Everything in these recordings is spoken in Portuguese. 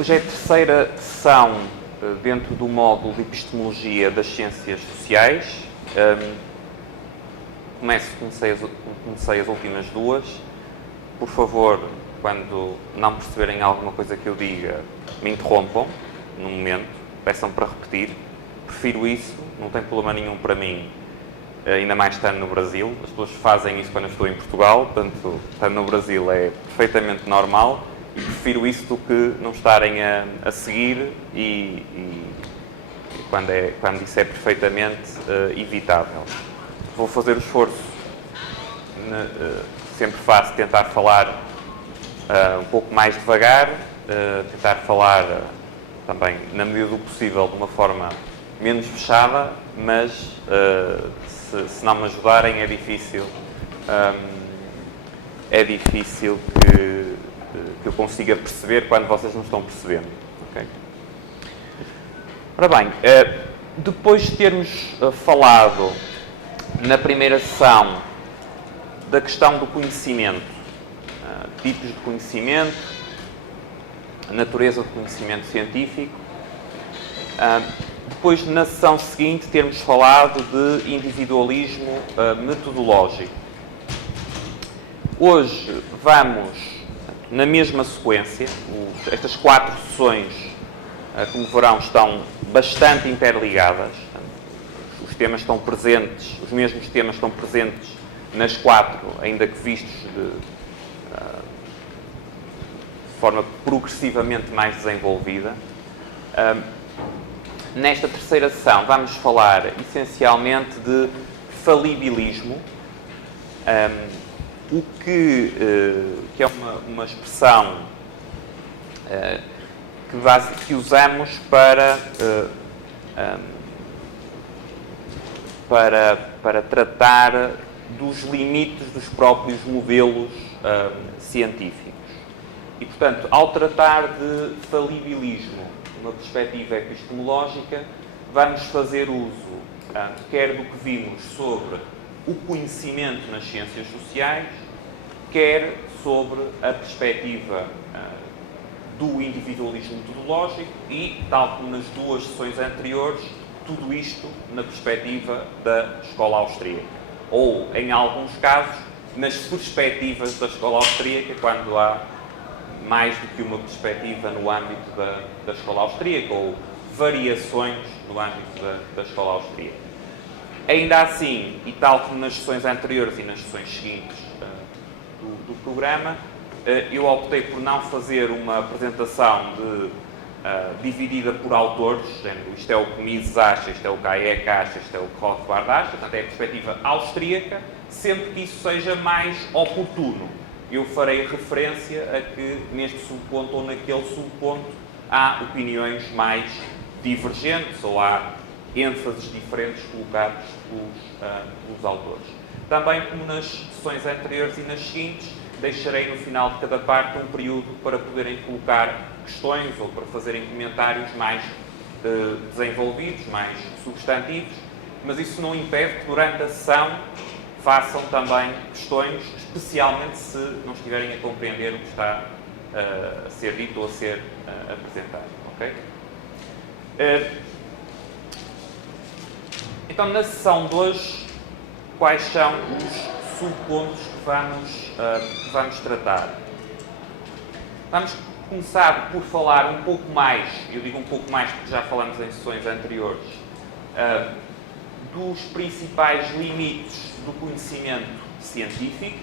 Hoje é a terceira sessão dentro do módulo de Epistemologia das Ciências Sociais. Comecei as últimas duas. Por favor, quando não perceberem alguma coisa que eu diga, me interrompam no momento, peçam para repetir. Prefiro isso, não tem problema nenhum para mim, ainda mais estando no Brasil. As pessoas fazem isso quando eu estou em Portugal, portanto, estar no Brasil é perfeitamente normal. E prefiro isso do que não estarem a seguir e quando isso é perfeitamente evitável. Vou fazer o esforço, sempre faço, tentar falar um pouco mais devagar, tentar falar também, na medida do possível, de uma forma menos fechada, mas se não me ajudarem é difícil que eu consiga perceber quando vocês não estão percebendo. Okay? Ora bem, depois de termos falado na primeira sessão da questão do conhecimento, tipos de conhecimento, a natureza do conhecimento científico, depois na sessão seguinte termos falado de individualismo metodológico. Hoje vamos, na mesma sequência, estas 4 sessões, como verão, estão bastante interligadas. Os temas estão presentes, os mesmos temas estão presentes nas 4, ainda que vistos de forma progressivamente mais desenvolvida. Nesta terceira sessão vamos falar essencialmente de falibilismo, o que é uma expressão que usamos para tratar dos limites dos próprios modelos científicos. E, portanto, ao tratar de falibilismo, numa perspectiva epistemológica, vamos fazer uso, quer do que vimos sobre o conhecimento nas ciências sociais, quer sobre a perspectiva do individualismo metodológico e, tal como nas 2 sessões anteriores, tudo isto na perspectiva da escola austríaca. Ou, em alguns casos, nas perspectivas da escola austríaca, quando há mais do que uma perspectiva no âmbito da escola austríaca, ou variações no âmbito da escola austríaca. Ainda assim, e tal como nas sessões anteriores e nas sessões seguintes do programa, eu optei por não fazer uma apresentação dividida por autores, género, isto é o que Mises acha, isto é o que Hayek acha, isto é o que Rothbard acha, portanto é a perspectiva austríaca, sempre que isso seja mais oportuno. Eu farei referência a que neste subponto ou naquele subponto há opiniões mais divergentes ou há ênfases diferentes colocados pelos autores. Também, como nas sessões anteriores e nas seguintes, deixarei no final de cada parte um período para poderem colocar questões ou para fazerem comentários mais desenvolvidos, mais substantivos, mas isso não impede que durante a sessão façam também questões, especialmente se não estiverem a compreender o que está a ser dito ou a ser apresentado. Okay? Então, na sessão de hoje, quais são os subpontos que vamos tratar? Vamos começar por falar um pouco mais, eu digo um pouco mais porque já falamos em sessões anteriores, dos principais limites do conhecimento científico.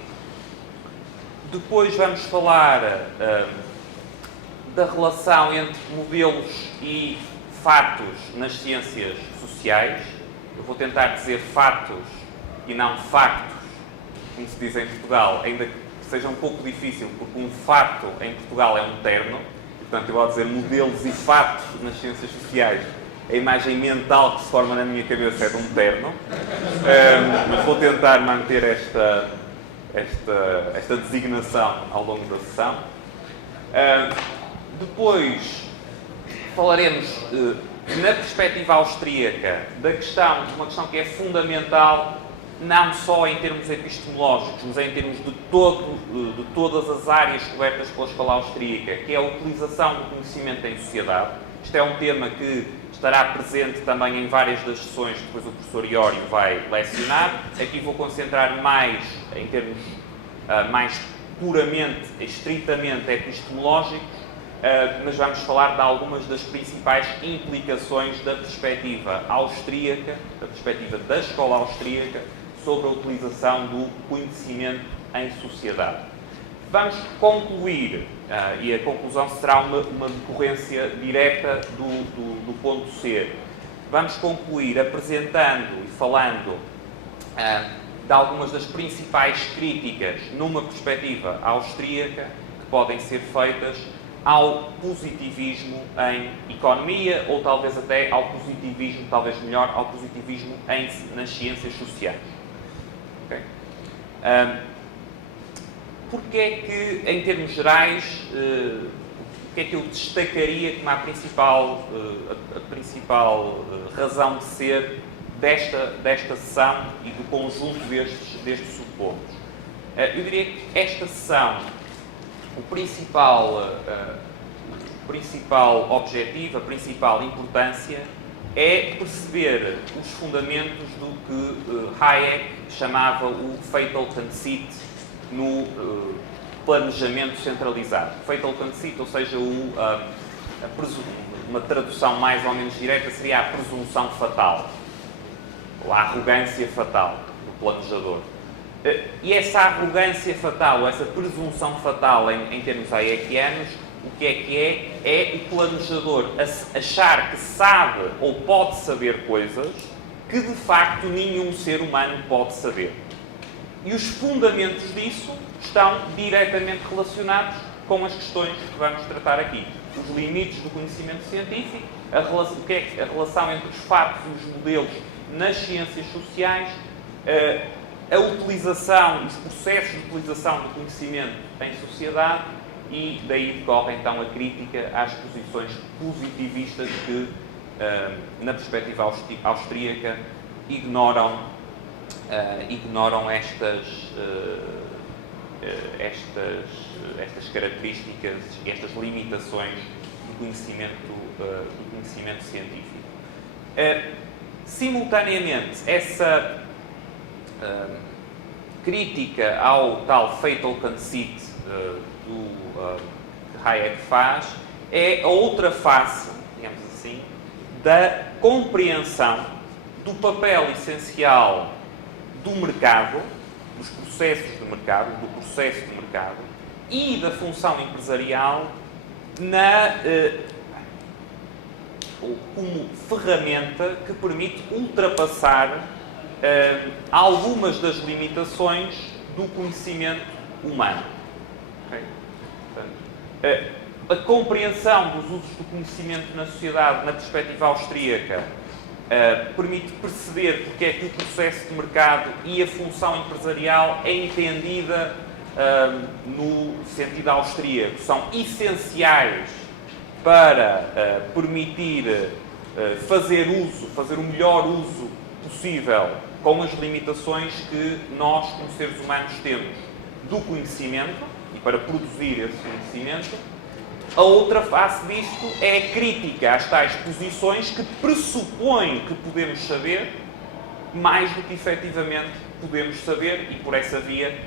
Depois vamos falar da relação entre modelos e fatos nas ciências sociais. Eu vou tentar dizer fatos e não factos, como se diz em Portugal, ainda que seja um pouco difícil, porque um fato em Portugal é um termo. Portanto, eu vou dizer modelos e fatos nas ciências sociais. A imagem mental que se forma na minha cabeça é de um terno, mas vou tentar manter esta designação ao longo da sessão. Depois falaremos, na perspectiva austríaca, de uma questão que é fundamental não só em termos epistemológicos, mas em termos de todas as áreas cobertas pela escola austríaca, que é a utilização do conhecimento em sociedade. Isto é um tema que estará presente também em várias das sessões que depois o professor Iório vai lecionar. Aqui vou concentrar mais em termos mais puramente, estritamente epistemológicos, mas vamos falar de algumas das principais implicações da perspectiva austríaca, da perspectiva da escola austríaca, sobre a utilização do conhecimento em sociedade. Vamos concluir, e a conclusão será uma decorrência direta do ponto C. Vamos concluir apresentando e falando de algumas das principais críticas numa perspectiva austríaca que podem ser feitas ao positivismo em economia, ou talvez até ao positivismo, talvez melhor, ao positivismo nas ciências sociais. Okay? Porque é que, em termos gerais, o que é que eu destacaria como a principal razão de ser desta sessão e do conjunto destes subpontos? Eu diria que esta sessão, o principal objetivo, a principal importância é perceber os fundamentos do que Hayek chamava o fatal conceit no planejamento centralizado. Fatal conceit, ou seja, uma tradução mais ou menos direta seria a presunção fatal, ou a arrogância fatal do planejador. E essa arrogância fatal, essa presunção fatal em termos hayekianos, o que é? É o planejador achar que sabe ou pode saber coisas que de facto nenhum ser humano pode saber. E os fundamentos disso estão diretamente relacionados com as questões que vamos tratar aqui. Os limites do conhecimento científico, o que é a relação entre os fatos e os modelos nas ciências sociais, a utilização, os processos de utilização do conhecimento em sociedade, e daí decorre então a crítica às posições positivistas que, na perspectiva austríaca, ignoram estas características, estas limitações do conhecimento científico. Simultaneamente, essa crítica ao tal fatal conceit que Hayek faz é a outra face, digamos assim, da compreensão do papel essencial do mercado, dos processos de mercado, do processo de mercado e da função empresarial como ferramenta que permite ultrapassar algumas das limitações do conhecimento humano. Okay? Portanto, a compreensão dos usos do conhecimento na sociedade, na perspectiva austríaca, permite perceber porque é que o processo de mercado e a função empresarial é entendida no sentido austríaco. São essenciais para permitir fazer o melhor uso possível com as limitações que nós, como seres humanos, temos do conhecimento e para produzir esse conhecimento. A outra face disto é a crítica às tais posições que pressupõem que podemos saber mais do que efetivamente podemos saber, e por essa via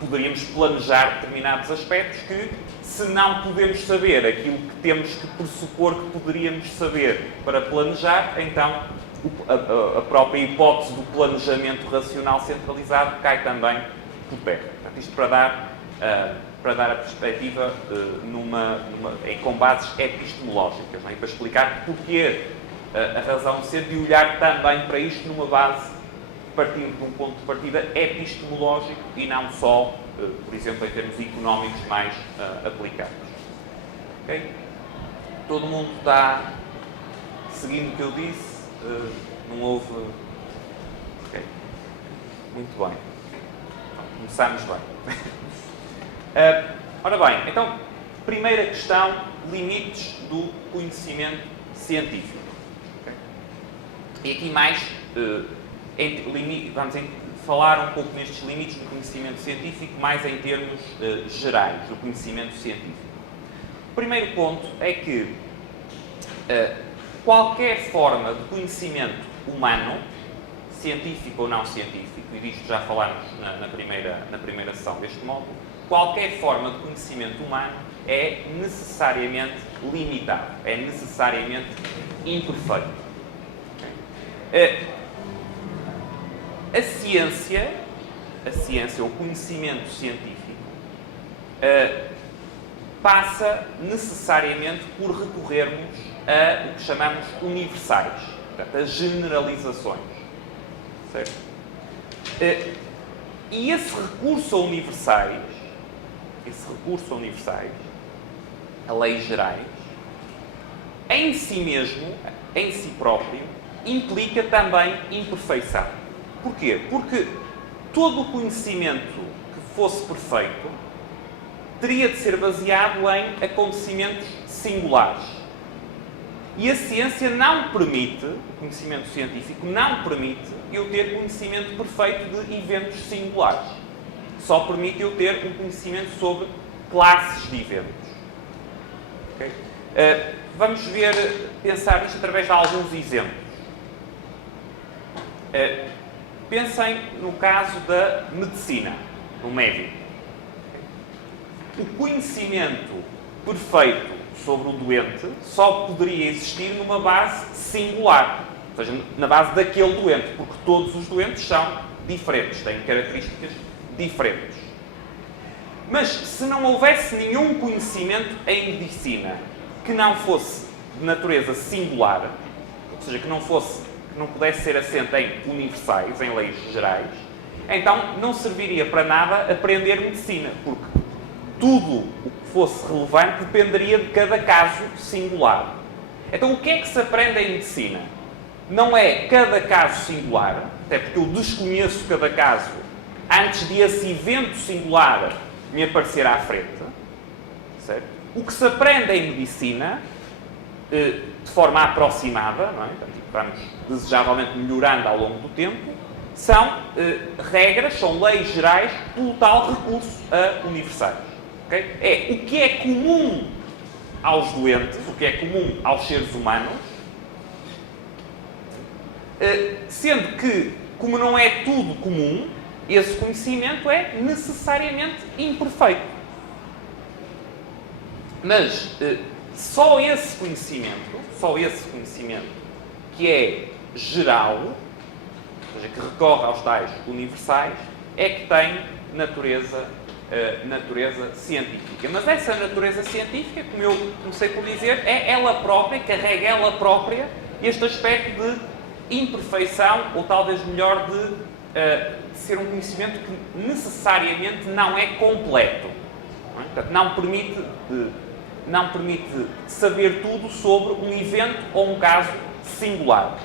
poderíamos planejar determinados aspectos que, se não podemos saber aquilo que temos que pressupor que poderíamos saber para planejar, então a própria hipótese do planejamento racional centralizado cai também por terra. Portanto, isto para dar a perspectiva com bases epistemológicas, não é? E para explicar porque a razão de ser de olhar também para isto numa base, partindo de um ponto de partida epistemológico e não só, por exemplo, em termos económicos mais aplicados. Okay? Todo mundo está seguindo o que eu disse? Não houve... Okay. Muito bem. Então, começamos bem. Ora bem, então, primeira questão, limites do conhecimento científico. Okay? E aqui mais vamos falar um pouco nestes limites do conhecimento científico, mais em termos gerais, do conhecimento científico. O primeiro ponto é que qualquer forma de conhecimento humano, científico ou não científico, e disto já falámos na primeira sessão deste módulo, qualquer forma de conhecimento humano é necessariamente limitado, é necessariamente imperfeito. A ciência, o conhecimento científico, passa necessariamente por recorrermos a o que chamamos universais, portanto, as generalizações. Certo? E esse recurso a universais, a leis gerais, em si mesmo, em si próprio, implica também imperfeição. Porquê? Porque todo o conhecimento que fosse perfeito teria de ser baseado em acontecimentos singulares. E a ciência não permite, o conhecimento científico não permite eu ter conhecimento perfeito de eventos singulares. Só permite eu ter um conhecimento sobre classes de eventos. Okay? Vamos pensar isto através de alguns exemplos. Pensem no caso da medicina, no médico. O conhecimento perfeito sobre o doente só poderia existir numa base singular, ou seja, na base daquele doente, porque todos os doentes são diferentes, têm características diferentes. Mas se não houvesse nenhum conhecimento em medicina que não fosse de natureza singular, ou seja, que não pudesse ser assente em universais, em leis gerais, então não serviria para nada aprender medicina, porque tudo o que fosse relevante dependeria de cada caso singular. Então o que é que se aprende em medicina? Não é cada caso singular, até porque eu desconheço cada caso antes de esse evento singular me aparecer à frente. Certo? O que se aprende em medicina, de forma aproximada, não é? Vamos desejavelmente melhorando ao longo do tempo, são regras, são leis gerais pelo tal recurso a universais. Okay? É o que é comum aos doentes, o que é comum aos seres humanos, sendo que, como não é tudo comum, esse conhecimento é necessariamente imperfeito. Mas só esse conhecimento que é geral, ou seja, que recorre aos tais universais, é que tem natureza científica. Mas essa natureza científica, como eu comecei por dizer, é ela própria, carrega ela própria este aspecto de imperfeição, ou talvez melhor, de ser um conhecimento que necessariamente não é completo. Não é? Portanto, não permite saber tudo sobre um evento ou um caso singular.